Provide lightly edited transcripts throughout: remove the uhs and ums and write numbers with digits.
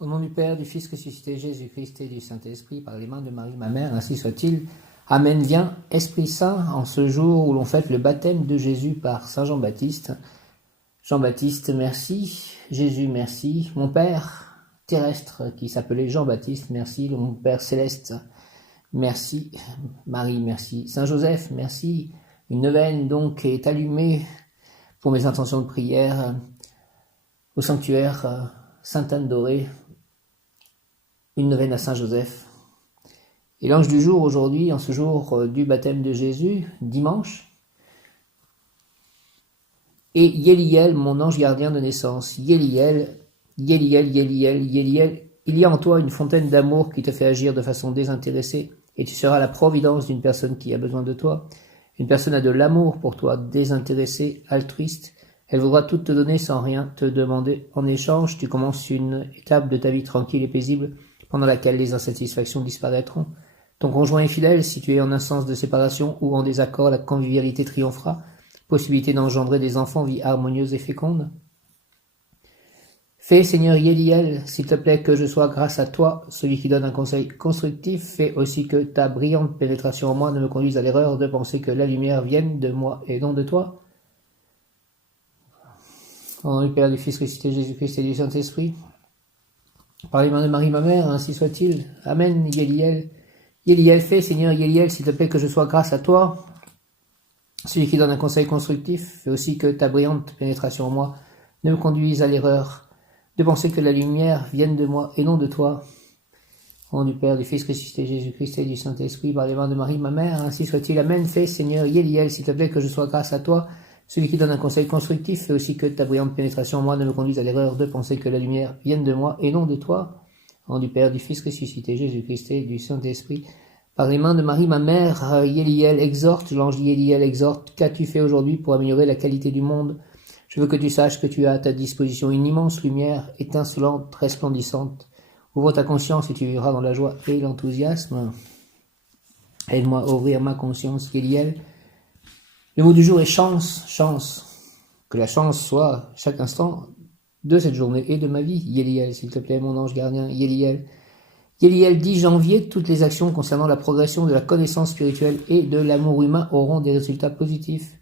Au nom du Père, du Fils ressuscité, Jésus-Christ et du Saint-Esprit, par les mains de Marie, ma mère, ainsi soit-il. Amen. Viens, Esprit Saint, en ce jour où l'on fête le baptême de Jésus par Saint Jean-Baptiste. Jean-Baptiste, merci. Jésus, merci. Mon Père terrestre, qui s'appelait Jean-Baptiste, merci. Mon Père céleste, merci. Marie, merci. Saint Joseph, merci. Une neuvaine, donc, est allumée pour mes intentions de prière au sanctuaire Sainte-Anne Dorée. Une neuvaine à Saint-Joseph. Et l'ange du jour aujourd'hui, en ce jour du baptême de Jésus, dimanche, et Yéliel, mon ange gardien de naissance. Yéliel, Yéliel, Yéliel, Yéliel, il y a en toi une fontaine d'amour qui te fait agir de façon désintéressée, et tu seras la providence d'une personne qui a besoin de toi. Une personne a de l'amour pour toi, désintéressée, altruiste. Elle voudra tout te donner sans rien te demander. En échange, tu commences une étape de ta vie tranquille et paisible, pendant laquelle les insatisfactions disparaîtront. Ton conjoint est fidèle, si tu es en instance de séparation ou en désaccord, la convivialité triomphera. Possibilité d'engendrer des enfants, vie harmonieuse et féconde. Fais, Seigneur Yéliel, s'il te plaît, que je sois grâce à toi, celui qui donne un conseil constructif. Fais aussi que ta brillante pénétration en moi ne me conduise à l'erreur de penser que la lumière vienne de moi et non de toi. Au nom du Père, du Fils ressuscité, Jésus-Christ et du Saint-Esprit. Par les mains de Marie, ma mère, ainsi soit-il. Amen, Yéliel. Yéliel, fais, Seigneur Yéliel, s'il te plaît, que je sois grâce à toi, celui qui donne un conseil constructif. Fais aussi que ta brillante pénétration en moi ne me conduise à l'erreur de penser que la lumière vienne de moi et non de toi. Au nom du Père, du Fils ressuscité, Jésus-Christ et du Saint-Esprit, par les mains de Marie, ma mère, ainsi soit-il. Amen. Fais, Seigneur Yéliel, s'il te plaît, que je sois grâce à toi, celui qui donne un conseil constructif. Fais aussi que ta brillante pénétration en moi ne me conduise à l'erreur de penser que la lumière vienne de moi et non de toi. Au nom du Père, du Fils ressuscité, Jésus-Christ et du Saint-Esprit, par les mains de Marie, ma mère, Yéliel exhorte, l'ange Yéliel exhorte. Qu'as-tu fait aujourd'hui pour améliorer la qualité du monde? Je veux que tu saches que tu as à ta disposition une immense lumière, étincelante, resplendissante. Ouvre ta conscience et tu vivras dans la joie et l'enthousiasme. Aide-moi à ouvrir ma conscience, Yéliel. Le mot du jour est chance, chance. Que la chance soit chaque instant de cette journée et de ma vie. Yéliel, s'il te plaît, mon ange gardien, Yéliel. Yéliel, 10 janvier, toutes les actions concernant la progression de la connaissance spirituelle et de l'amour humain auront des résultats positifs.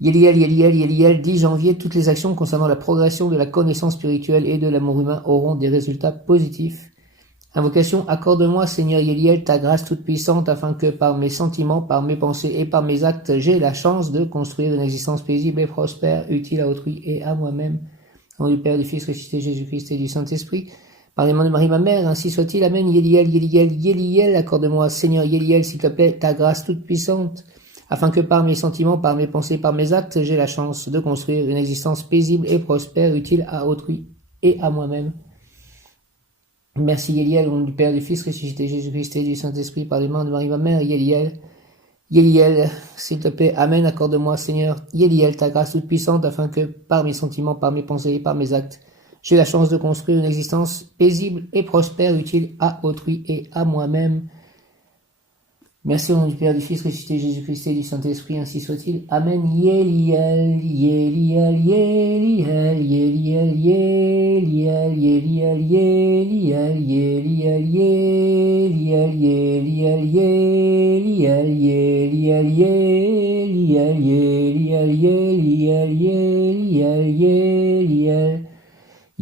Yéliel, Yéliel, Yéliel, 10 janvier, toutes les actions concernant la progression de la connaissance spirituelle et de l'amour humain auront des résultats positifs. Invocation, accorde-moi, Seigneur Yéliel, ta grâce toute puissante, afin que par mes sentiments, par mes pensées et par mes actes, j'ai la chance de construire une existence paisible et prospère, utile à autrui et à moi-même. Au nom du Père, du Fils ressuscité, Jésus-Christ et du Saint-Esprit, par les mains de Marie, ma mère, ainsi soit-il. Amen. Yéliel, Yéliel, Yéliel, accorde-moi, Seigneur Yéliel, s'il te plaît, ta grâce toute puissante, afin que par mes sentiments, par mes pensées, par mes actes, j'ai la chance de construire une existence paisible et prospère, utile à autrui et à moi-même. Merci Yéliel, au nom du Père, du Fils ressuscité, Jésus-Christ et du Saint-Esprit, par les mains de Marie, ma mère, Yéliel. Yéliel, s'il te plaît, Amen, accorde-moi, Seigneur Yéliel, ta grâce toute puissante, afin que par mes sentiments, par mes pensées et par mes actes, j'ai la chance de construire une existence paisible et prospère, utile à autrui et à moi-même. Merci au nom du Père, du Fils ressuscité, Jésus-Christ et du Saint-Esprit, ainsi soit-il. Amen. Yéliel, Yéliel, Yéliel, Yéliel, Yéliel, Yéliel, Yéliel, Yéliel, Yéliel, Yéliel, Yéliel, Yéliel, Yéliel, Yéliel, Yéliel, Yéliel, Yéliel, Yéliel.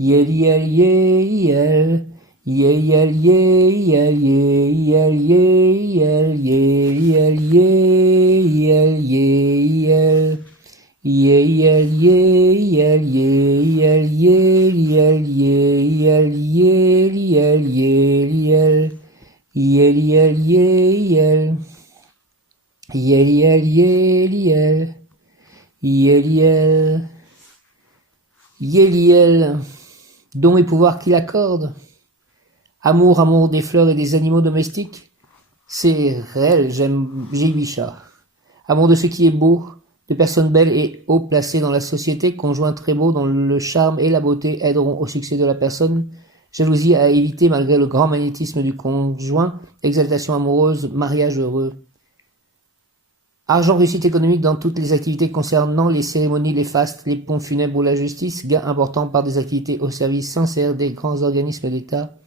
Yéliel, Yéliel, Yéliel, Yéliel, Yéliel, Yéliel, Yéliel, Yéliel, Yéliel, Yéliel, Yéliel, Yéliel, Yéliel, Yéliel, Yéliel, Yéliel, Yéliel, Yéliel, Yéliel, dons et pouvoirs qu'il accorde. Amour, amour des fleurs et des animaux domestiques, c'est réel, j'ai 8 chats. Amour de ce qui est beau, de personnes belles et haut placées dans la société, conjoints très beaux dont le charme et la beauté aideront au succès de la personne, jalousie à éviter malgré le grand magnétisme du conjoint, exaltation amoureuse, mariage heureux. Argent, réussite économique dans toutes les activités concernant les cérémonies, les fastes, les ponts funèbres ou la justice. Gain important par des activités au service sincère des grands organismes d'État.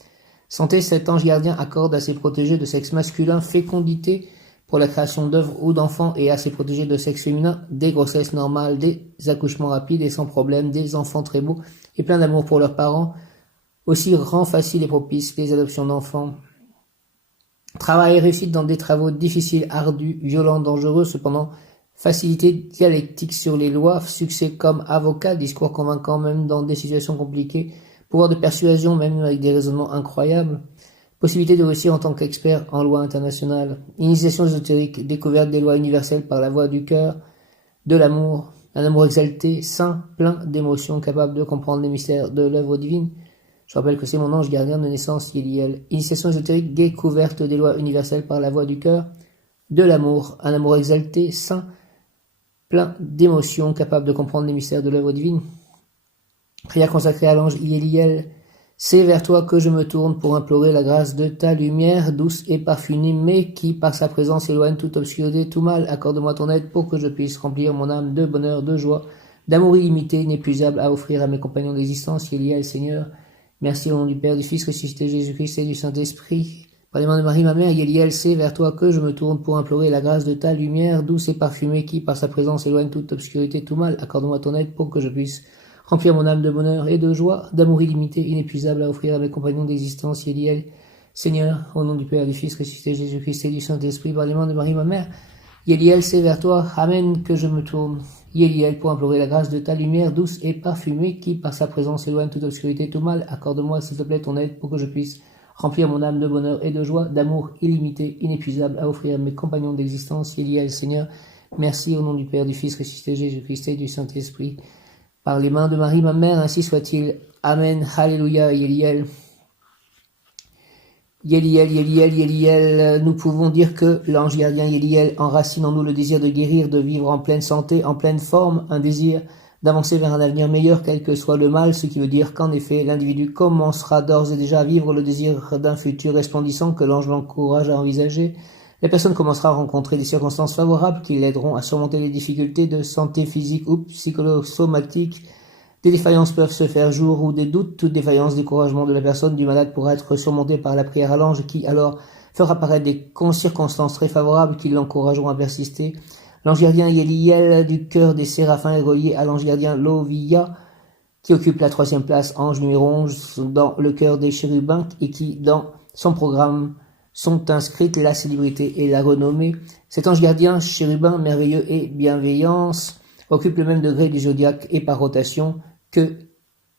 Santé, cet ange gardien accorde à ses protégés de sexe masculin fécondité pour la création d'œuvres ou d'enfants et à ses protégés de sexe féminin des grossesses normales, des accouchements rapides et sans problème, des enfants très beaux et plein d'amour pour leurs parents. Aussi rend facile et propice les adoptions d'enfants. Travail et réussite dans des travaux difficiles, ardus, violents, dangereux, cependant facilité dialectique sur les lois, succès comme avocat, discours convaincant même dans des situations compliquées, pouvoir de persuasion même avec des raisonnements incroyables, possibilité de réussir en tant qu'expert en loi internationale, initiation ésotérique, découverte des lois universelles par la voix du cœur, de l'amour, un amour exalté, saint, plein d'émotions, capable de comprendre les mystères de l'œuvre divine. Je rappelle que c'est mon ange gardien de naissance, Yéliel. Initiation ésotérique, découverte des lois universelles par la voix du cœur, de l'amour, un amour exalté, saint, plein d'émotions, capable de comprendre les mystères de l'œuvre divine. Prière consacrée à l'ange Yéliel. C'est vers toi que je me tourne pour implorer la grâce de ta lumière, douce et parfumée, mais qui, par sa présence, éloigne toute obscurité, tout mal. Accorde-moi ton aide pour que je puisse remplir mon âme de bonheur, de joie, d'amour illimité, inépuisable à offrir à mes compagnons d'existence, Yéliel, Seigneur. Merci au nom du Père, du Fils, ressuscité Jésus-Christ et du Saint-Esprit. Par les mains de Marie, ma mère, Yéliel, c'est vers toi que je me tourne pour implorer la grâce de ta lumière, douce et parfumée, qui, par sa présence, éloigne toute obscurité, tout mal. Accorde-moi ton aide pour que je puisse remplir mon âme de bonheur et de joie, d'amour illimité, inépuisable à offrir à mes compagnons d'existence, Yéliel. Seigneur, au nom du Père, du Fils, ressuscité Jésus-Christ et du Saint-Esprit, par les mains de Marie, ma mère, Yéliel, c'est vers toi, Amen, que je me tourne. Yéliel, pour implorer la grâce de ta lumière douce et parfumée, qui, par sa présence, éloigne toute obscurité, tout mal. Accorde-moi, s'il te plaît, ton aide pour que je puisse remplir mon âme de bonheur et de joie, d'amour illimité, inépuisable à offrir à mes compagnons d'existence, Yéliel, Seigneur. Merci au nom du Père, du Fils, ressuscité Jésus-Christ et du Saint-Esprit. Par les mains de Marie, ma mère, ainsi soit-il. Amen. Alléluia, Yéliel. Yéliel, Yéliel, Yéliel, nous pouvons dire que l'ange gardien Yéliel enracine en nous le désir de guérir, de vivre en pleine santé, en pleine forme, un désir d'avancer vers un avenir meilleur, quel que soit le mal, ce qui veut dire qu'en effet, l'individu commencera d'ores et déjà à vivre le désir d'un futur resplendissant que l'ange l'encourage à envisager. La personne commencera à rencontrer des circonstances favorables qui l'aideront à surmonter les difficultés de santé physique ou psychosomatiques. Des défaillances peuvent se faire jour ou des doutes, toute défaillance, découragement de la personne, du malade pourra être surmonté par la prière à l'ange qui alors fera apparaître des circonstances très favorables qui l'encourageront à persister. L'ange gardien Yéliel du cœur des séraphins est relié à l'ange gardien Lovia qui occupe la 3e place, ange numéro 11 dans le cœur des chérubins et qui dans son programme sont inscrites la célébrité et la renommée. Cet ange gardien, chérubin merveilleux et bienveillance, occupe le même degré du zodiaque et par rotation que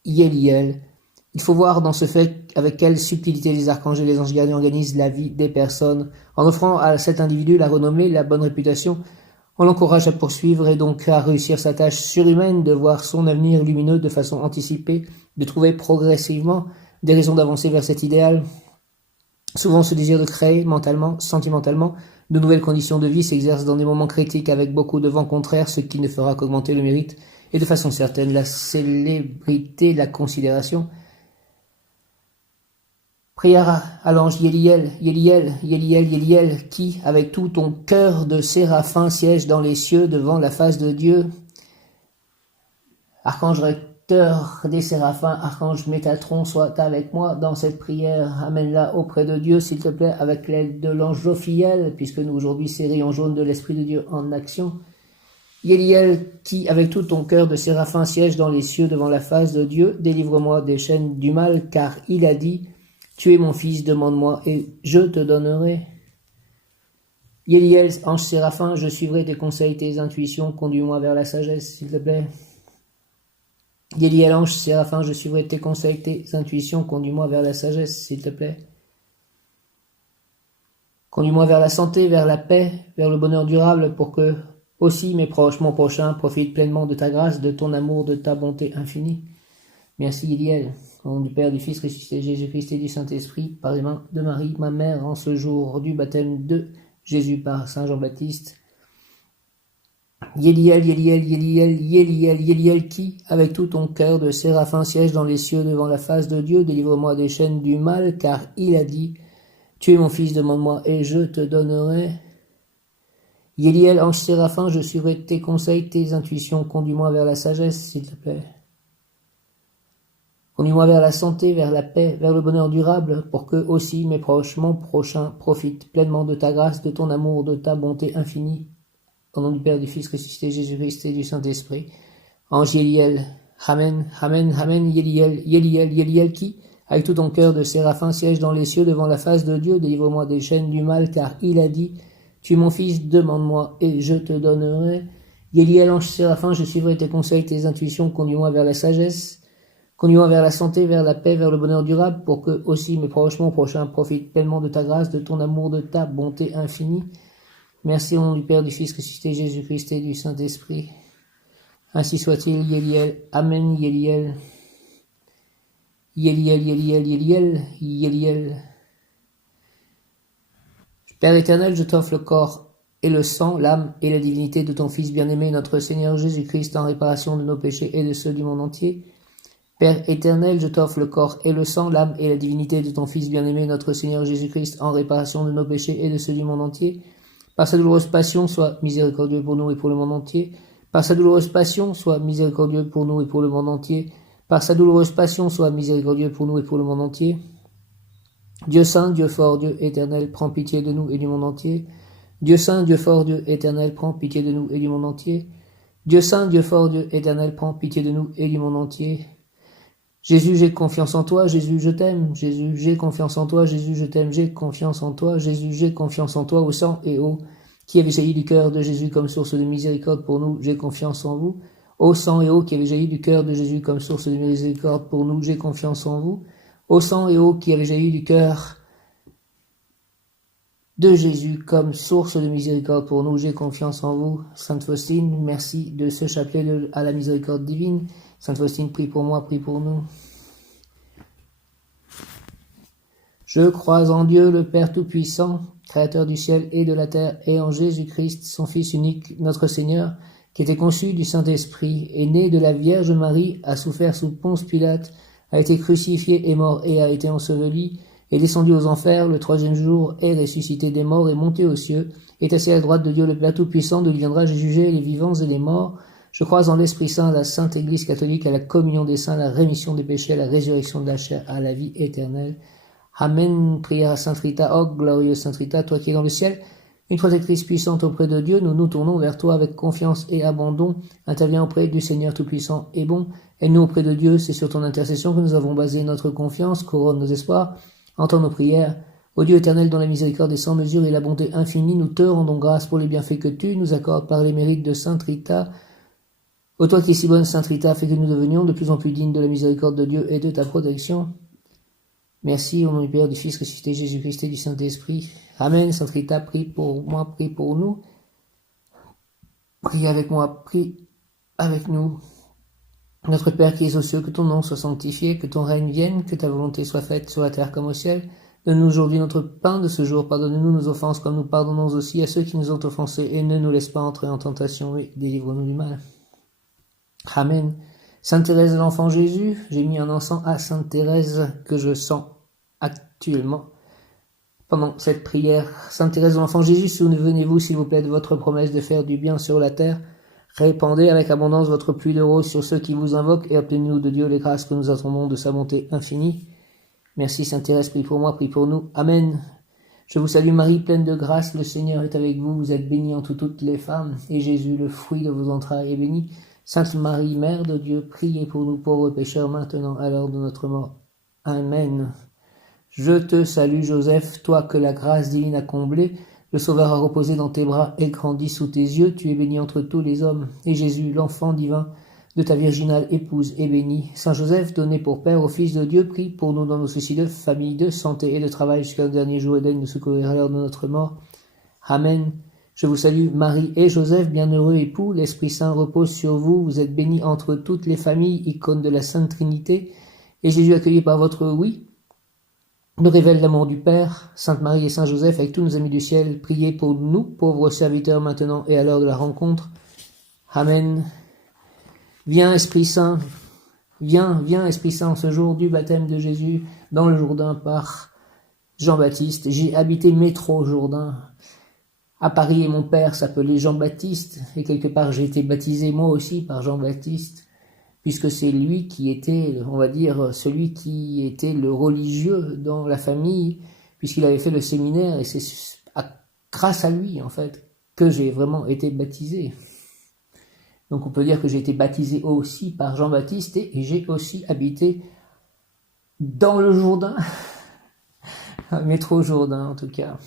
Yéliel. Il faut voir dans ce fait avec quelle subtilité les archanges et les anges gardiens organisent la vie des personnes. En offrant à cet individu la renommée, la bonne réputation, on l'encourage à poursuivre et donc à réussir sa tâche surhumaine, de voir son avenir lumineux de façon anticipée, de trouver progressivement des raisons d'avancer vers cet idéal. Souvent, ce désir de créer, mentalement, sentimentalement, de nouvelles conditions de vie s'exerce dans des moments critiques avec beaucoup de vents contraires, ce qui ne fera qu'augmenter le mérite et de façon certaine la célébrité, la considération. Prière à l'ange Yéliel, Yéliel, Yéliel, Yéliel, qui, avec tout ton cœur de séraphin, siège dans les cieux devant la face de Dieu. Archange recteur des séraphins, archange Métatron, sois avec moi dans cette prière. Amène-la auprès de Dieu, s'il te plaît, avec l'aide de l'ange Jophiel, puisque nous aujourd'hui, c'est rayon jaune de l'Esprit de Dieu en action. Yéliel, qui, avec tout ton cœur de séraphin, siège dans les cieux devant la face de Dieu, délivre-moi des chaînes du mal, car il a dit, tu es mon fils, demande-moi, et je te donnerai. Yéliel, ange séraphin, je suivrai tes conseils, tes intuitions, conduis-moi vers la sagesse, s'il te plaît. Yéliel, ange séraphin, je suivrai tes conseils, tes intuitions, conduis-moi vers la sagesse, s'il te plaît. Conduis-moi vers la santé, vers la paix, vers le bonheur durable, pour que aussi mes proches, mon prochain, profitent pleinement de ta grâce, de ton amour, de ta bonté infinie. Merci Yéliel, au nom du Père, du Fils, ressuscité Jésus-Christ et du Saint-Esprit, par les mains de Marie, ma mère, en ce jour du baptême de Jésus par Saint Jean-Baptiste. Yéliel, Yéliel, Yéliel, Yéliel, Yéliel, qui, avec tout ton cœur de séraphin, siège dans les cieux devant la face de Dieu, délivre-moi des chaînes du mal, car il a dit, tu es mon fils, demande-moi, et je te donnerai. Yéliel, ange séraphin, je suivrai tes conseils, tes intuitions, conduis-moi vers la sagesse, s'il te plaît. Conduis-moi vers la santé, vers la paix, vers le bonheur durable, pour que aussi mes proches, mon prochain, profitent pleinement de ta grâce, de ton amour, de ta bonté infinie. Au nom du Père, du Fils ressuscité, Jésus-Christ et du Saint-Esprit. Ange Yéliel, Amen, Amen, Amen, Yéliel, Yéliel, Yéliel qui, avec tout ton cœur de séraphin, siège dans les cieux devant la face de Dieu, délivre-moi des chaînes du mal, car il a dit, tu es mon fils, demande-moi, et je te donnerai. Yéliel, ange séraphin, je suivrai tes conseils, tes intuitions, conduis-moi vers la sagesse, conduis-moi vers la santé, vers la paix, vers le bonheur durable, pour que aussi mes proches, mon prochain, profitent pleinement de ta grâce, de ton amour, de ta bonté infinie. Merci au nom du Père, du Fils ressuscité, Jésus-Christ et du Saint-Esprit. Ainsi soit-il, Yéliel, Amen, Yéliel. Yéliel, Yéliel, Yéliel, Yéliel. Père éternel, je t'offre le corps et le sang, l'âme et la divinité de ton Fils bien-aimé, notre Seigneur Jésus-Christ, en réparation de nos péchés et de ceux du monde entier. Père éternel, je t'offre le corps et le sang, l'âme et la divinité de ton Fils bien-aimé, notre Seigneur Jésus-Christ, en réparation de nos péchés et de ceux du monde entier. Par sa douloureuse passion, sois miséricordieux pour nous et pour le monde entier. Par sa douloureuse passion, sois miséricordieux pour nous et pour le monde entier. Par sa douloureuse passion, sois miséricordieux pour nous et pour le monde entier. Dieu saint, Dieu fort, Dieu éternel, prends pitié de nous et du monde entier. Dieu saint, Dieu fort, Dieu éternel, prends pitié de nous et du monde entier. Dieu saint, Dieu fort, Dieu éternel, prends pitié de nous et du monde entier. Jésus, j'ai confiance en toi, Jésus, je t'aime. Jésus, j'ai confiance en toi, Jésus, je t'aime. J'ai confiance en toi, Jésus, j'ai confiance en toi, au sang et eau qui avait jailli du cœur de Jésus comme source de miséricorde pour nous, j'ai confiance en vous. Ô sang et eau qui avait jailli du cœur de Jésus comme source de miséricorde pour nous, j'ai confiance en vous. Ô sang et eau qui avait jailli du cœur de Jésus comme source de miséricorde pour nous, j'ai confiance en vous. Sainte Faustine, merci de ce chapelet à la miséricorde divine. Sainte Faustine, prie pour moi, prie pour nous. Je crois en Dieu, le Père Tout-Puissant, Créateur du ciel et de la terre, et en Jésus-Christ, son Fils unique, notre Seigneur, qui était conçu du Saint-Esprit, est né de la Vierge Marie, a souffert sous Ponce Pilate, a été crucifié, est mort et a été enseveli, est descendu aux enfers, le troisième jour est ressuscité des morts et monté aux cieux, est assis à la droite de Dieu le Père Tout-Puissant, d'où il viendra juger les vivants et les morts. Je crois en l'Esprit Saint, la Sainte Église catholique, à la communion des saints, à la rémission des péchés, à la résurrection de la chair, à la vie éternelle. Amen. Prière à Sainte Rita, oh glorieuse Sainte Rita, toi qui es dans le ciel, une protectrice puissante auprès de Dieu, nous nous tournons vers toi avec confiance et abandon. Interviens auprès du Seigneur Tout-Puissant et bon. Aide-nous auprès de Dieu, c'est sur ton intercession que nous avons basé notre confiance, couronne nos espoirs, entends nos prières. Ô Dieu éternel, dont la miséricorde est sans mesure et la bonté infinie, nous te rendons grâce pour les bienfaits que tu nous accordes par les mérites de Sainte Rita. Ô toi qui es si bonne, Sainte Rita, fais que nous devenions de plus en plus dignes de la miséricorde de Dieu et de ta protection. Merci au nom du Père, du Fils ressuscité, Jésus-Christ et du Saint-Esprit. Amen. Sainte Rita, prie pour moi, prie pour nous. Prie avec moi, prie avec nous. Notre Père qui es aux cieux, que ton nom soit sanctifié, que ton règne vienne, que ta volonté soit faite sur la terre comme au ciel. Donne-nous aujourd'hui notre pain de ce jour. Pardonne-nous nos offenses comme nous pardonnons aussi à ceux qui nous ont offensés. Et ne nous laisse pas entrer en tentation, mais délivre-nous du mal. Amen. Sainte Thérèse de l'Enfant Jésus, j'ai mis un encens à Sainte Thérèse que je sens actuellement pendant cette prière. Sainte Thérèse de l'Enfant Jésus, souvenez-vous s'il vous plaît de votre promesse de faire du bien sur la terre. Répandez avec abondance votre pluie de roses sur ceux qui vous invoquent et obtenez-nous de Dieu les grâces que nous attendons de sa bonté infinie. Merci Sainte Thérèse, prie pour moi, prie pour nous. Amen. Je vous salue Marie, pleine de grâce, le Seigneur est avec vous. Vous êtes bénie entre toutes les femmes et Jésus, le fruit de vos entrailles, est béni. Sainte Marie, Mère de Dieu, priez pour nous pauvres pécheurs, maintenant à l'heure de notre mort. Amen. Je te salue Joseph, toi que la grâce divine a comblé, le Sauveur a reposé dans tes bras et grandi sous tes yeux, tu es béni entre tous les hommes, et Jésus, l'enfant divin de ta virginale épouse, est béni. Saint Joseph, donné pour Père au Fils de Dieu, prie pour nous dans nos soucis de famille, de santé et de travail jusqu'à nos derniers jours et daigne nous secourir à l'heure de notre mort. Amen. Je vous salue, Marie et Joseph, bienheureux époux, l'Esprit Saint repose sur vous, vous êtes bénis entre toutes les familles, icône de la Sainte Trinité, et Jésus, accueilli par votre oui, nous révèle l'amour du Père. Sainte Marie et Saint Joseph, avec tous nos amis du ciel, priez pour nous, pauvres serviteurs, maintenant et à l'heure de la rencontre. Amen. Viens, Esprit Saint, viens, Esprit Saint, en ce jour du baptême de Jésus, dans le Jourdain par Jean-Baptiste. J'ai habité métro Jourdain. À Paris, et mon père s'appelait Jean-Baptiste, et quelque part j'ai été baptisé moi aussi par Jean-Baptiste, puisque c'est lui qui était, on va dire, celui qui était le religieux dans la famille, puisqu'il avait fait le séminaire, et c'est grâce à lui, en fait, que j'ai vraiment été baptisé. Donc on peut dire que j'ai été baptisé aussi par Jean-Baptiste, et j'ai aussi habité dans le Jourdain, métro Jourdain en tout cas.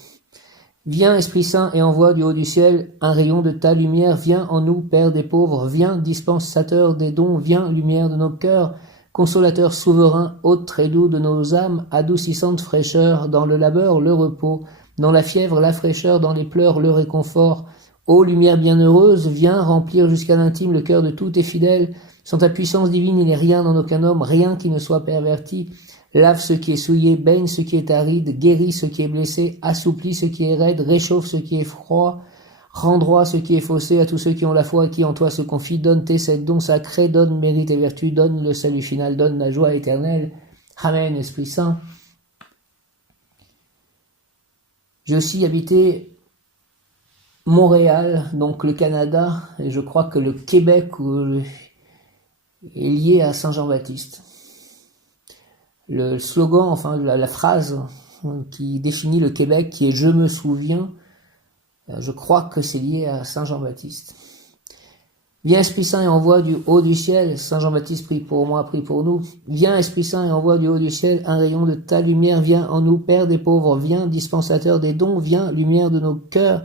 Viens, Esprit Saint, et envoie du haut du ciel un rayon de ta lumière. Viens en nous, Père des pauvres. Viens, dispensateur des dons. Viens, lumière de nos cœurs. Consolateur souverain, hôte très doux de nos âmes. Adoucissante fraîcheur, dans le labeur, le repos. Dans la fièvre, la fraîcheur. Dans les pleurs, le réconfort. Ô lumière bienheureuse, viens remplir jusqu'à l'intime le cœur de tous tes fidèles. Sans ta puissance divine, il n'est rien dans aucun homme, rien qui ne soit perverti. Lave ce qui est souillé, baigne ce qui est aride, guéris ce qui est blessé, assouplis ce qui est raide, réchauffe ce qui est froid, rends droit ce qui est faussé à tous ceux qui ont la foi et qui en toi se confient. Donne tes sept dons sacrés, donne mérite et vertu, donne le salut final, donne la joie éternelle. Amen, Esprit Saint. J'ai aussi habité Montréal, donc le Canada, et je crois que le Québec est lié à Saint-Jean-Baptiste. Le slogan, enfin la phrase qui définit le Québec, qui est « Je me souviens », je crois que c'est lié à Saint Jean-Baptiste. Viens Esprit Saint et envoie du haut du ciel, Saint Jean-Baptiste prie pour moi, prie pour nous. Viens Esprit Saint et envoie du haut du ciel un rayon de ta lumière, viens en nous Père des pauvres, viens dispensateur des dons, viens lumière de nos cœurs,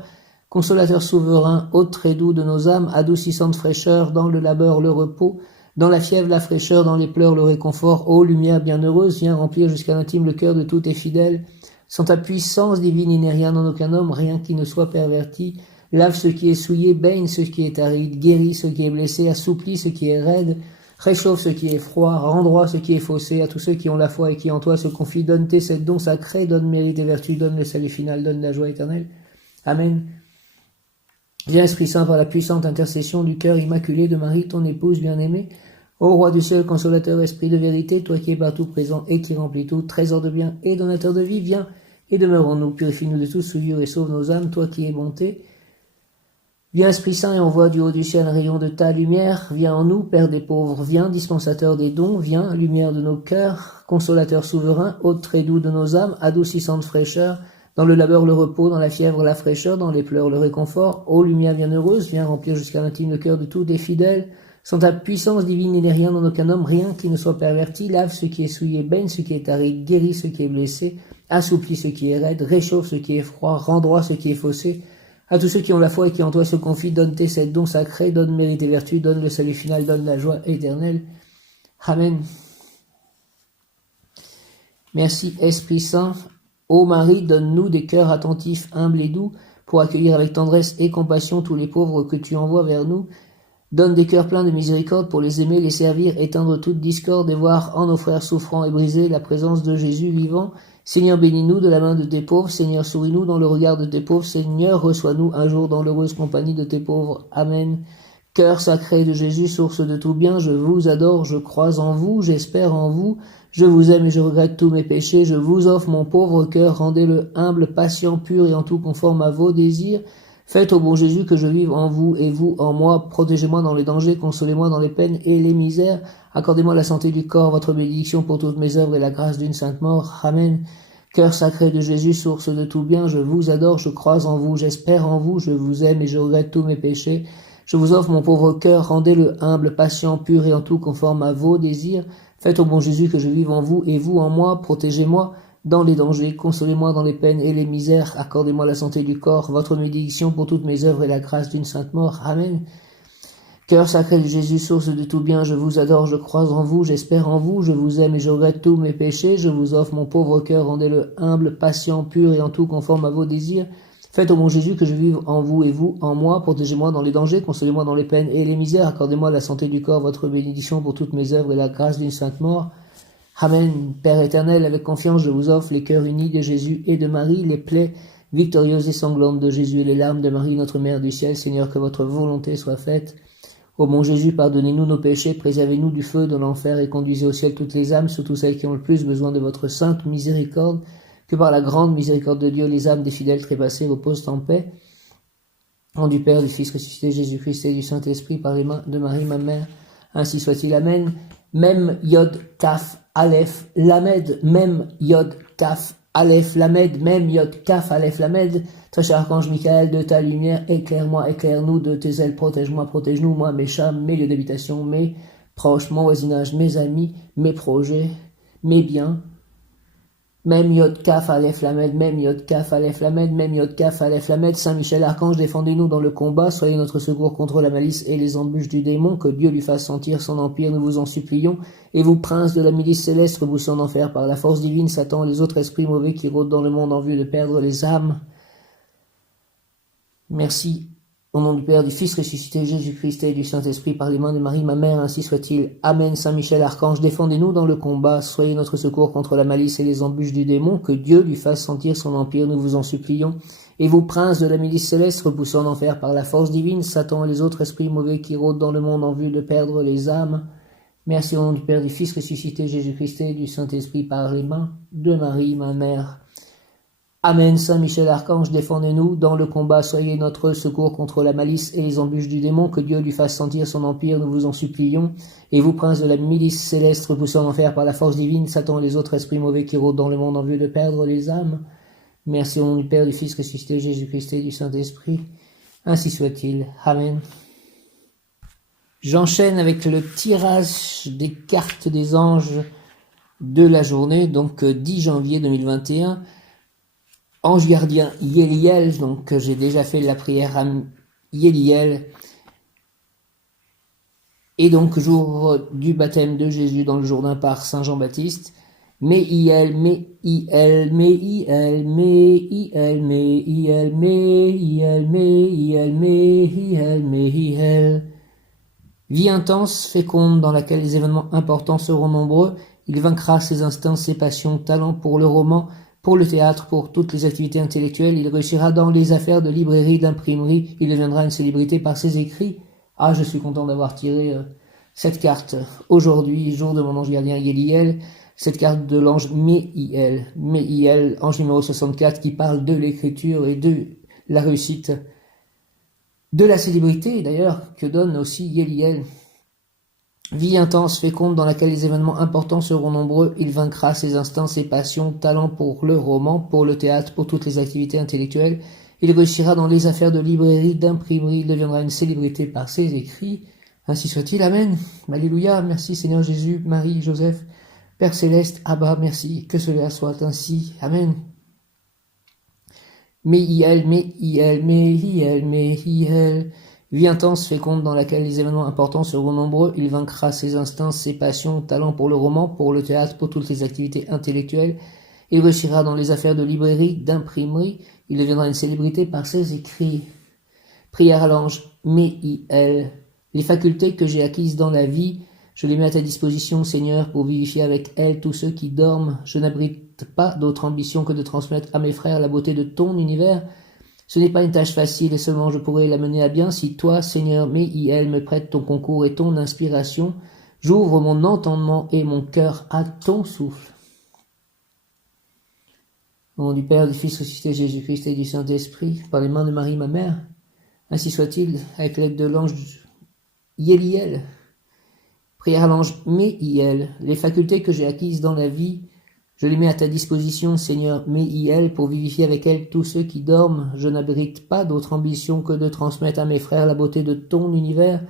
consolateur souverain, hôte très doux de nos âmes, adoucissante fraîcheur, dans le labeur le repos, dans la fièvre, la fraîcheur, dans les pleurs, le réconfort. Ô lumière bienheureuse, viens remplir jusqu'à l'intime le cœur de tous tes fidèles. Sans ta puissance divine, il n'est rien en aucun homme, rien qui ne soit perverti. Lave ce qui est souillé, baigne ce qui est aride, guéris ce qui est blessé, assouplis ce qui est raide, réchauffe ce qui est froid, rends droit ce qui est faussé à tous ceux qui ont la foi et qui en toi se confient. Donne tes sept dons sacrés, donne mérite et vertu, donne le salut final, donne la joie éternelle. Amen. Viens Esprit Saint par la puissante intercession du cœur immaculé de Marie, ton épouse bien-aimée. Ô Roi du ciel, consolateur, esprit de vérité, toi qui es partout présent et qui remplis tout, trésor de bien et donateur de vie, viens et demeure en nous, purifie-nous de tout souillure et sauve nos âmes, toi qui es bonté. Viens Esprit Saint et envoie du haut du ciel un rayon de ta lumière, viens en nous, Père des pauvres, viens dispensateur des dons, viens lumière de nos cœurs, consolateur souverain, hôte très doux de nos âmes, adoucissante fraîcheur, dans le labeur le repos, dans la fièvre la fraîcheur, dans les pleurs le réconfort. Ô lumière bienheureuse, viens remplir jusqu'à l'intime le cœur de tous tes fidèles. Sans ta puissance divine, il n'est rien en aucun homme, rien qui ne soit perverti. Lave ce qui est souillé, baigne ce qui est aride, guéris ce qui est blessé, assouplis ce qui est raide, réchauffe ce qui est froid, rends droit ce qui est faussé. À tous ceux qui ont la foi et qui en toi se confient, donne tes sept dons sacrés, donne mérite et vertu, donne le salut final, donne la joie éternelle. Amen. Merci Esprit Saint. Ô Marie, donne-nous des cœurs attentifs, humbles et doux, pour accueillir avec tendresse et compassion tous les pauvres que tu envoies vers nous. Donne des cœurs pleins de miséricorde pour les aimer, les servir, éteindre toute discorde et voir en nos frères souffrants et brisés la présence de Jésus vivant. Seigneur, bénis-nous de la main de tes pauvres. Seigneur, souris-nous dans le regard de tes pauvres. Seigneur, reçois-nous un jour dans l'heureuse compagnie de tes pauvres. Amen. Cœur sacré de Jésus, source de tout bien, je vous adore, je crois en vous, j'espère en vous. Je vous aime et je regrette tous mes péchés. Je vous offre mon pauvre cœur, rendez-le humble, patient, pur et en tout conforme à vos désirs. Faites au bon Jésus que je vive en vous et vous en moi. Protégez-moi dans les dangers, consolez-moi dans les peines et les misères. Accordez-moi la santé du corps, votre bénédiction pour toutes mes œuvres et la grâce d'une sainte mort. Amen. Cœur sacré de Jésus, source de tout bien, je vous adore, je crois en vous, j'espère en vous, je vous aime et je regrette tous mes péchés. Je vous offre mon pauvre cœur, rendez-le humble, patient, pur et en tout conforme à vos désirs. Faites au bon Jésus que je vive en vous et vous en moi. Protégez-moi dans les dangers, consolez-moi dans les peines et les misères, accordez-moi la santé du corps, votre bénédiction pour toutes mes œuvres et la grâce d'une sainte mort. Amen. Cœur sacré de Jésus, source de tout bien, je vous adore, je crois en vous, j'espère en vous, je vous aime et je regrette tous mes péchés, je vous offre mon pauvre cœur, rendez-le humble, patient, pur et en tout conforme à vos désirs. Faites au bon Jésus que je vive en vous et vous en moi, protégez-moi dans les dangers, consolez-moi dans les peines et les misères, accordez-moi la santé du corps, votre bénédiction pour toutes mes œuvres et la grâce d'une sainte mort. Amen. Père éternel, avec confiance, je vous offre les cœurs unis de Jésus et de Marie, les plaies victorieuses et sanglantes de Jésus et les larmes de Marie, notre Mère du ciel. Seigneur, que votre volonté soit faite. Ô mon Jésus, pardonnez-nous nos péchés, préservez-nous du feu de l'enfer et conduisez au ciel toutes les âmes, surtout celles qui ont le plus besoin de votre sainte miséricorde. Que par la grande miséricorde de Dieu, les âmes des fidèles trépassés reposent en paix. Au nom du Père, du Fils ressuscité, Jésus-Christ et du Saint-Esprit, par les mains de Marie, ma mère, ainsi soit-il. Amen. Mem Yod Kaf Aleph Lamed, Mem Yod Kaf Aleph Lamed, Mem Yod Kaf Aleph Lamed. Très cher archange Michael, de ta lumière, éclaire-moi, éclaire-nous, de tes ailes, protège-moi, protège-nous, moi, mes chats, mes lieux d'habitation, mes proches, mon voisinage, mes amis, mes projets, mes biens. Même Yod Kaf Aleph Lamed, même Yod Kaf Aleph Lamed, même Yod Kaf Aleph Lamed. Saint Michel Archange, défendez-nous dans le combat, soyez notre secours contre la malice et les embûches du démon, que Dieu lui fasse sentir son empire, nous vous en supplions. Et vous, princes de la milice céleste, repoussez en enfer par la force divine Satan et les autres esprits mauvais qui rôdent dans le monde en vue de perdre les âmes. Merci. Au nom du Père, du Fils ressuscité, Jésus-Christ et du Saint-Esprit, par les mains de Marie, ma mère, ainsi soit-il. Amen. Saint Michel Archange, défendez-nous dans le combat, soyez notre secours contre la malice et les embûches du démon, que Dieu lui fasse sentir son empire, nous vous en supplions. Et vous, princes de la milice céleste, repoussés en enfer par la force divine, Satan et les autres esprits mauvais qui rôdent dans le monde en vue de perdre les âmes. Merci au nom du Père, du Fils ressuscité, Jésus-Christ et du Saint-Esprit, par les mains de Marie, ma mère. Amen. Saint Michel Archange, défendez-nous dans le combat, soyez notre secours contre la malice et les embûches du démon, que Dieu lui fasse sentir son empire, nous vous en supplions. Et vous, princes de la milice céleste, repoussés en enfer par la force divine, Satan et les autres esprits mauvais qui rôdent dans le monde en vue de perdre les âmes. Merci au nom du Père, du Fils ressuscité, Jésus-Christ et du Saint-Esprit. Ainsi soit-il. Amen. J'enchaîne avec le tirage des cartes des anges de la journée, donc 10 janvier 2021. Ange gardien Yéliel, donc j'ai déjà fait la prière à Yéliel. Et donc jour du baptême de Jésus dans le Jourdain par Saint Jean-Baptiste. Meïel, Meïel, Meïel, Meïel, Meïel, Meïel, Meïel, Meïel, Meïel. Vie intense, féconde, dans laquelle les événements importants seront nombreux. Il vaincra ses instincts, ses passions, talent pour le roman, pour le théâtre, pour toutes les activités intellectuelles. Il réussira dans les affaires de librairie, d'imprimerie. Il deviendra une célébrité par ses écrits. Ah, je suis content d'avoir tiré cette carte aujourd'hui, jour de mon ange gardien Yéliel. Cette carte de l'ange Meïel. Meïel, ange numéro 64, qui parle de l'écriture et de la réussite, de la célébrité d'ailleurs, que donne aussi Yéliel. Vie intense, féconde, dans laquelle les événements importants seront nombreux. Il vaincra ses instincts, ses passions, talent pour le roman, pour le théâtre, pour toutes les activités intellectuelles. Il réussira dans les affaires de librairie, d'imprimerie. Il deviendra une célébrité par ses écrits. Ainsi soit-il. Amen. Alléluia. Merci Seigneur Jésus, Marie, Joseph, Père Céleste, Abba, merci. Que cela soit ainsi. Amen. Meïel, Meïel, Meïel, Meïel. Vie intense, féconde, dans laquelle les événements importants seront nombreux. Il vaincra ses instincts, ses passions, talent pour le roman, pour le théâtre, pour toutes les activités intellectuelles. Il réussira dans les affaires de librairie, d'imprimerie. Il deviendra une célébrité par ses écrits. Prière à l'ange Meïel. Les facultés que j'ai acquises dans la vie, je les mets à ta disposition, Seigneur, pour vivifier avec elles tous ceux qui dorment. Je n'abrite pas d'autre ambition que de transmettre à mes frères la beauté de ton univers. Ce n'est pas une tâche facile et seulement je pourrai la mener à bien si toi, Seigneur, Meïel, me prêtes ton concours et ton inspiration. J'ouvre mon entendement et mon cœur à ton souffle. Au nom du Père, du Fils ressuscité, Jésus-Christ et du Saint-Esprit, par les mains de Marie, ma mère, ainsi soit-il, avec l'aide de l'ange Yéliel. Prière à l'ange Meïel. Les facultés que j'ai acquises dans la vie, je les mets à ta disposition, Seigneur Meïel, pour vivifier avec elles tous ceux qui dorment. Je n'abrite pas d'autre ambition que de transmettre à mes frères la beauté de ton univers.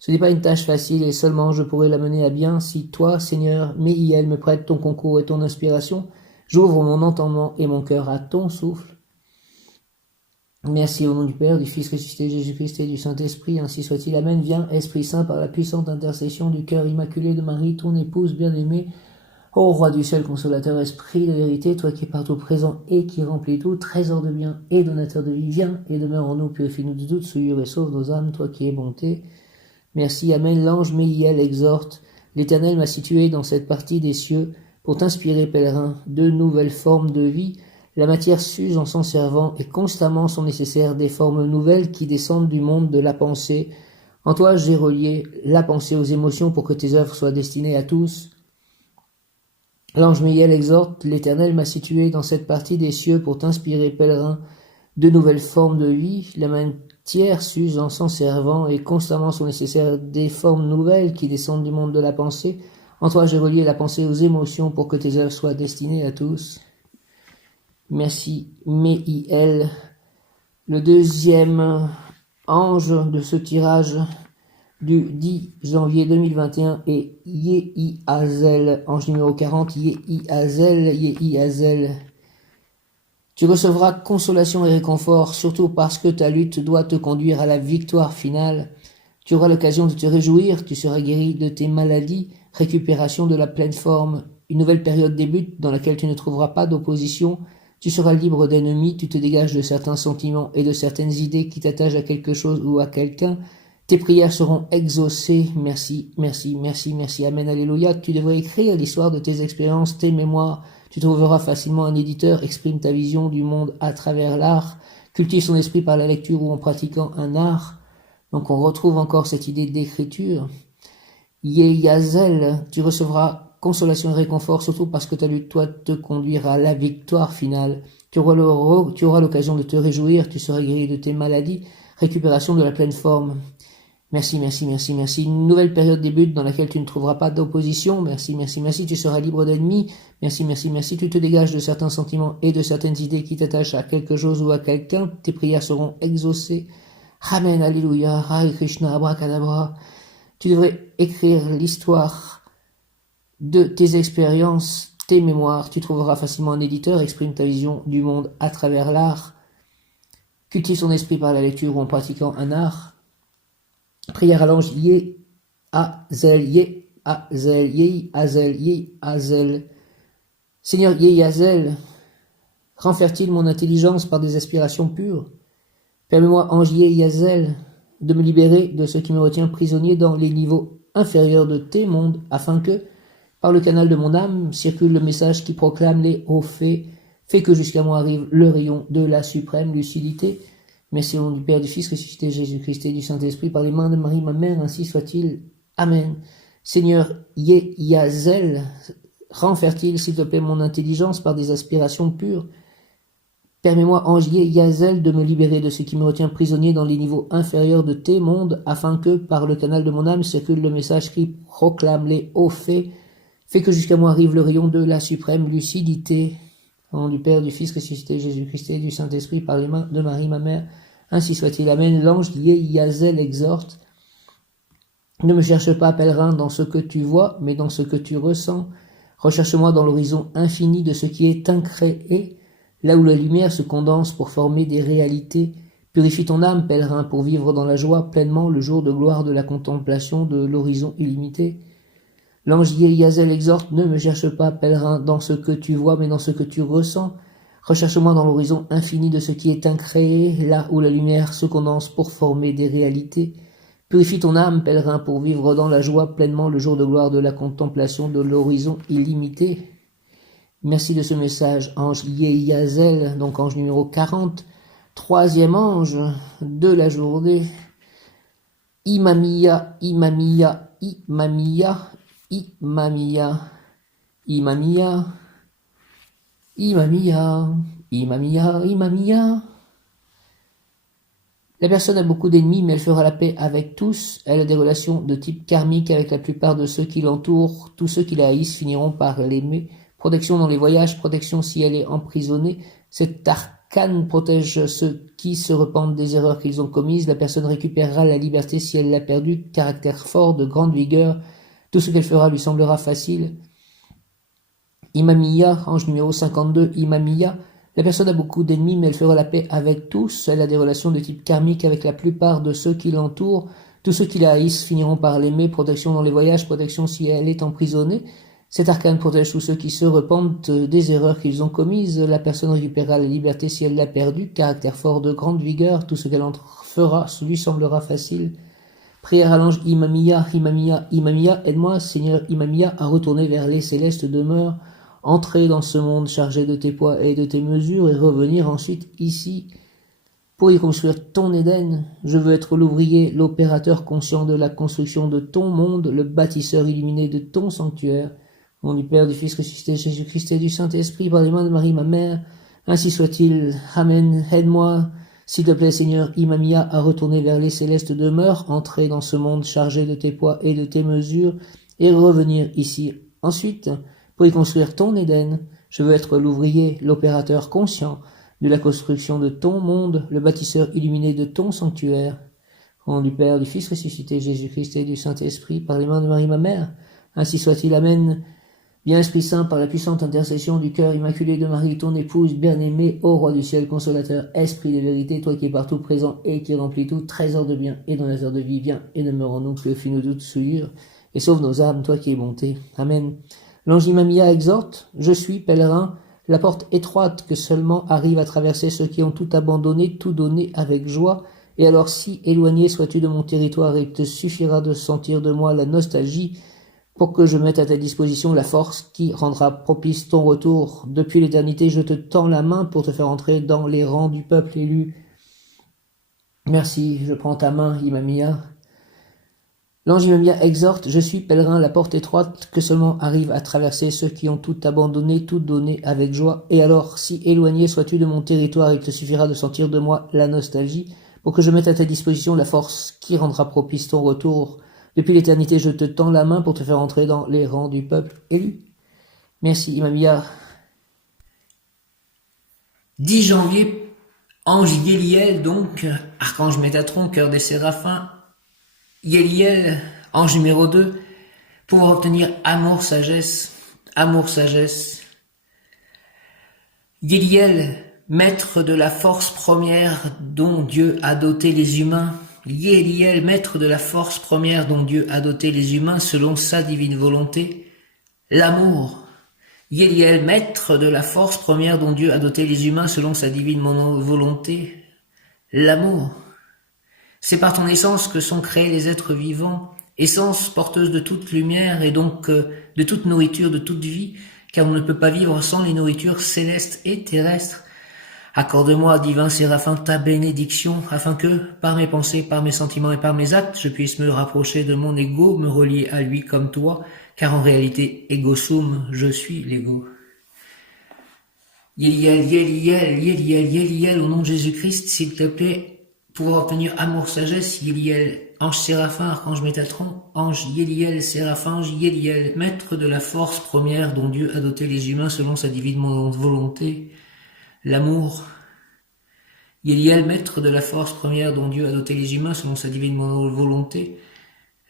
Ce n'est pas une tâche facile et seulement je pourrai la mener à bien si toi, Seigneur Meïel, me prêtes ton concours et ton inspiration. J'ouvre mon entendement et mon cœur à ton souffle. Merci au nom du Père, du Fils ressuscité, Jésus-Christ et du Saint-Esprit, ainsi soit-il. Amen. Viens, Esprit Saint, par la puissante intercession du cœur immaculé de Marie, ton épouse bien-aimée. Ô Roi du ciel, consolateur, Esprit de vérité, toi qui es partout présent et qui remplis tout, trésor de bien et donateur de vie, viens et demeure en nous, purifie-nous de toute souillure et sauve nos âmes, toi qui es bonté. Merci, Amen. L'ange Meïel exhorte. L'Éternel m'a situé dans cette partie des cieux pour t'inspirer, pèlerin, de nouvelles formes de vie. La matière s'use en s'en servant et constamment sont nécessaires des formes nouvelles qui descendent du monde de la pensée. En toi, j'ai relié la pensée aux émotions pour que tes œuvres soient destinées à tous. L'ange Meïel exhorte, l'Éternel m'a situé dans cette partie des cieux pour t'inspirer, pèlerin, de nouvelles formes de vie. tiers s'use en s'en servant et constamment sont nécessaires des formes nouvelles qui descendent du monde de la pensée. En toi, j'ai relié la pensée aux émotions pour que tes œuvres soient destinées à tous. Merci, Méiel. Le deuxième ange de ce tirage du 10 janvier 2021 est Yehi-Hazel, ange numéro 40, Yehi-Hazel, Yehi-Hazel. Tu recevras consolation et réconfort, surtout parce que ta lutte doit te conduire à la victoire finale. Tu auras l'occasion de te réjouir, tu seras guéri de tes maladies, récupération de la pleine forme. Une nouvelle période débute dans laquelle tu ne trouveras pas d'opposition. Tu seras libre d'ennemis, tu te dégages de certains sentiments et de certaines idées qui t'attachent à quelque chose ou à quelqu'un. Tes prières seront exaucées. Merci, merci, merci, merci. Amen, alléluia. Tu devrais écrire l'histoire de tes expériences, tes mémoires. Tu trouveras facilement un éditeur. Exprime ta vision du monde à travers l'art. Cultive son esprit par la lecture ou en pratiquant un art. Donc on retrouve encore cette idée d'écriture. Yehi-Hazel, tu recevras consolation et réconfort, surtout parce que ta lutte doit te conduire à la victoire finale. Tu auras l'occasion de te réjouir, tu seras guéri de tes maladies, récupération de la pleine forme. Merci, merci, merci, merci. Une nouvelle période débute dans laquelle tu ne trouveras pas d'opposition. Merci, merci, merci. Tu seras libre d'ennemis. Merci, merci, merci. Tu te dégages de certains sentiments et de certaines idées qui t'attachent à quelque chose ou à quelqu'un. Tes prières seront exaucées. Amen, alléluia. Hare Krishna, abracadabra. Tu devrais écrire l'histoire de tes expériences, tes mémoires. Tu trouveras facilement un éditeur. Exprime ta vision du monde à travers l'art. Cultive son esprit par la lecture ou en pratiquant un art. Prière à l'ange Yehi-Hazel, Yehi-Hazel, Yehi-Hazel, Yehi-Hazel. Seigneur Yehi-Hazel, rends fertile mon intelligence par des aspirations pures. Permets-moi, ange Yehi-Hazel, de me libérer de ce qui me retient prisonnier dans les niveaux inférieurs de tes mondes, afin que, par le canal de mon âme, circule le message qui proclame les hauts faits, fait que jusqu'à moi arrive le rayon de la suprême lucidité. Merci au nom du Père, du Fils, ressuscité Jésus-Christ et du Saint-Esprit, par les mains de Marie, ma mère, ainsi soit-il. Amen. Seigneur Yehi-Hazel, rends fertile, s'il te plaît, mon intelligence par des aspirations pures. Permets-moi, ange Yehi-Hazel, de me libérer de ce qui me retient prisonnier dans les niveaux inférieurs de tes mondes, afin que, par le canal de mon âme, circule le message qui proclame les hauts faits, fait que jusqu'à moi arrive le rayon de la suprême lucidité. Au nom du Père, du Fils, ressuscité Jésus-Christ et du Saint-Esprit, par les mains de Marie, ma mère, ainsi soit-il. Amen. L'ange Yehi-Hazel exhorte. Ne me cherche pas, pèlerin, dans ce que tu vois, mais dans ce que tu ressens. Recherche-moi dans l'horizon infini de ce qui est incréé, là où la lumière se condense pour former des réalités. Purifie ton âme, pèlerin, pour vivre dans la joie pleinement le jour de gloire de la contemplation de l'horizon illimité. L'ange Yehi-Hazel exhorte, ne me cherche pas, pèlerin, dans ce que tu vois, mais dans ce que tu ressens. Recherche-moi dans l'horizon infini de ce qui est incréé, là où la lumière se condense pour former des réalités. Purifie ton âme, pèlerin, pour vivre dans la joie pleinement le jour de gloire de la contemplation de l'horizon illimité. Merci de ce message, ange Yehi-Hazel, donc ange numéro 40, troisième ange de la journée. Imamiya, Imamiya, Imamiya, Imamiya, Imamiya, Imamiya, Imamiya, Imamiya. La personne a beaucoup d'ennemis, mais elle fera la paix avec tous. Elle a des relations de type karmique avec la plupart de ceux qui l'entourent. Tous ceux qui la haïssent finiront par l'aimer. Protection dans les voyages, protection si elle est emprisonnée. Cet arcane protège ceux qui se repentent des erreurs qu'ils ont commises. La personne récupérera la liberté si elle l'a perdue. Caractère fort, de grande vigueur. Tout ce qu'elle fera lui semblera facile. Imamiya, ange numéro 52, Imamiya. La personne a beaucoup d'ennemis, mais elle fera la paix avec tous. Elle a des relations de type karmique avec la plupart de ceux qui l'entourent. Tous ceux qui la haïssent finiront par l'aimer. Protection dans les voyages, protection si elle est emprisonnée. Cet arcane protège tous ceux qui se repentent des erreurs qu'ils ont commises. La personne récupérera la liberté si elle l'a perdue. Caractère fort, de grande vigueur. Tout ce qu'elle fera lui semblera facile. Prière à l'ange Imamiya, Imamiya, Imamiya. Aide-moi, Seigneur Imamiya, à retourner vers les célestes demeures. Entrer dans ce monde chargé de tes poids et de tes mesures et revenir ensuite ici pour y construire ton Éden. Je veux être l'ouvrier, l'opérateur conscient de la construction de ton monde, le bâtisseur illuminé de ton sanctuaire. Au nom du Père, du Fils ressuscité Jésus-Christ et du Saint-Esprit, par les mains de Marie, ma mère, ainsi soit-il. Amen. Aide-moi, S'il te plaît, Seigneur, Imamia, à retourner vers les célestes demeures, entrer dans ce monde chargé de tes poids et de tes mesures, et revenir ici. Ensuite, pour y construire ton Éden, je veux être l'ouvrier, l'opérateur conscient de la construction de ton monde, le bâtisseur illuminé de ton sanctuaire. Au nom du Père, du Fils ressuscité, Jésus-Christ et du Saint-Esprit, par les mains de Marie ma mère, ainsi soit-il. Amen. Bien Esprit Saint, par la puissante intercession du cœur immaculé de Marie, ton épouse bien-aimée, ô Roi du ciel, consolateur, Esprit de vérité, toi qui es partout présent et qui remplis tout, trésor de bien et donateur de vie, viens et ne meurons-nous que fût nous doutes souillures, et sauve nos âmes, toi qui es bonté. Amen. L'ange Imamia exhorte, je suis pèlerin, la porte étroite que seulement arrivent à traverser ceux qui ont tout abandonné, tout donné avec joie, et alors si éloigné sois-tu de mon territoire, il te suffira de sentir de moi la nostalgie, pour que je mette à ta disposition la force qui rendra propice ton retour. Depuis l'éternité, je te tends la main pour te faire entrer dans les rangs du peuple élu. Merci, je prends ta main, Imamia. L'ange Imamia exhorte, je suis pèlerin, la porte étroite que seulement arrivent à traverser ceux qui ont tout abandonné, tout donné avec joie. Et alors, si éloigné sois-tu de mon territoire, il te suffira de sentir de moi la nostalgie, pour que je mette à ta disposition la force qui rendra propice ton retour. Depuis l'éternité, je te tends la main pour te faire entrer dans les rangs du peuple élu. Merci, Imamia. 10 janvier, ange Yéliel, donc, archange Métatron, cœur des séraphins. Yéliel, ange numéro 2, pour obtenir amour, sagesse, amour, sagesse. Yéliel, maître de la force première dont Dieu a doté les humains. Yéliel, maître de la force première dont Dieu a doté les humains selon sa divine volonté, l'amour. Yéliel, maître de la force première dont Dieu a doté les humains selon sa divine volonté, l'amour. C'est par ton essence que sont créés les êtres vivants, essence porteuse de toute lumière et donc de toute nourriture, de toute vie, car on ne peut pas vivre sans les nourritures célestes et terrestres. Accorde-moi, divin Séraphin, ta bénédiction, afin que, par mes pensées, par mes sentiments et par mes actes, je puisse me rapprocher de mon ego, me relier à lui comme toi, car en réalité, ego sum, je suis l'ego. Yéliel, Yéliel, Yéliel, Yéliel, au nom de Jésus-Christ, s'il te plaît, pouvoir obtenir amour, sagesse, Yéliel, ange Séraphin, archange Métatron, ange Yéliel, Séraphin, ange Yéliel, maître de la force première dont Dieu a doté les humains selon sa divine volonté, l'amour. Yéliel, maître de la force première dont Dieu a doté les humains selon sa divine volonté,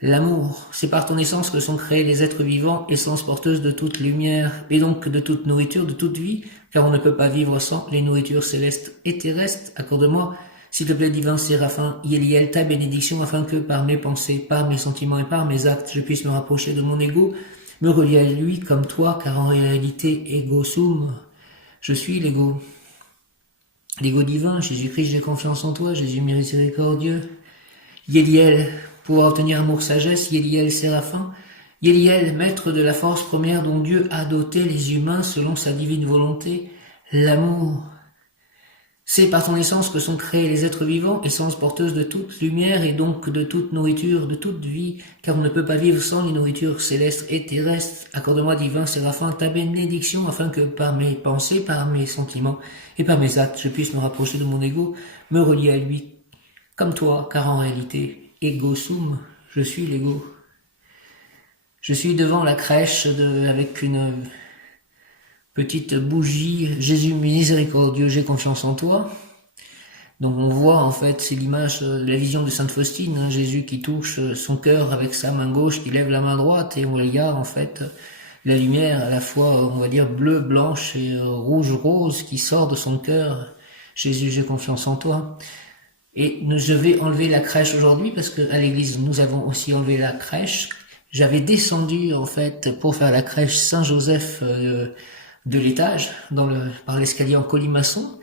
l'amour. C'est par ton essence que sont créés les êtres vivants, essence porteuse de toute lumière, et donc de toute nourriture, de toute vie, car on ne peut pas vivre sans les nourritures célestes et terrestres. Accorde-moi, s'il te plaît, divin Séraphin, Yéliel, ta bénédiction, afin que par mes pensées, par mes sentiments et par mes actes, je puisse me rapprocher de mon ego, me relier à lui comme toi, car en réalité, ego sum, je suis l'ego. L'ego divin, Jésus-Christ, j'ai confiance en toi, Jésus miséricordieux. Yéliel, pouvoir obtenir amour, sagesse, Yéliel, Séraphin. Yéliel, maître de la force première dont Dieu a doté les humains selon sa divine volonté, l'amour. C'est par ton essence que sont créés les êtres vivants, essence porteuse de toute lumière et donc de toute nourriture, de toute vie, car on ne peut pas vivre sans les nourritures célestes et terrestres. Accorde-moi, divin Séraphin, ta bénédiction, afin que par mes pensées, par mes sentiments et par mes actes, je puisse me rapprocher de mon ego, me relier à lui, comme toi, car en réalité, ego sum, je suis l'ego. Je suis devant la crèche avec une petite bougie, Jésus miséricordieux, j'ai confiance en toi. Donc on voit en fait, c'est l'image, la vision de Sainte Faustine, hein, Jésus qui touche son cœur avec sa main gauche, qui lève la main droite, et on y a en fait la lumière à la fois, on va dire, bleue, blanche et rouge, rose qui sort de son cœur. Jésus, j'ai confiance en toi. Et je vais enlever la crèche aujourd'hui parce que à l'église nous avons aussi enlevé la crèche. J'avais descendu en fait pour faire la crèche Saint-Joseph de l'étage par l'escalier en colimaçon.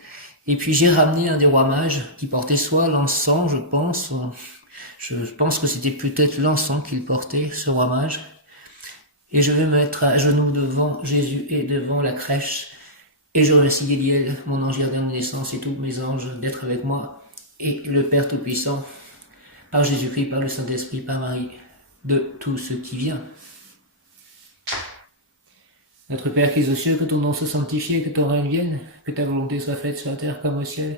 Et puis j'ai ramené un des rois mages qui portait soit l'encens, je pense que c'était peut-être l'encens qu'il portait, ce roi mage. Et je vais me mettre à genoux devant Jésus et devant la crèche. Et je remercie Yéliel, mon ange gardien de naissance et tous mes anges d'être avec moi. Et le Père Tout-Puissant, par Jésus-Christ, par le Saint-Esprit, par Marie, de tout ce qui vient. Notre Père qui es aux cieux, que ton nom soit sanctifié, que ton règne vienne, que ta volonté soit faite sur la terre comme au ciel.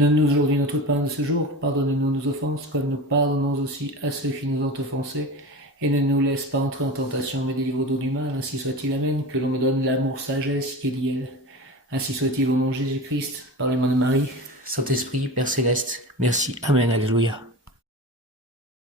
Donne-nous aujourd'hui notre pain de ce jour. Pardonne-nous nos offenses, comme nous pardonnons aussi à ceux qui nous ont offensés. Et ne nous laisse pas entrer en tentation, mais délivre-nous du mal. Ainsi soit-il. Amen. Que l'on me donne l'amour, sagesse, Yéliel. Ainsi soit-il au nom de Jésus-Christ, par les mains de Marie, Saint-Esprit, Père Céleste. Merci. Amen. Alléluia.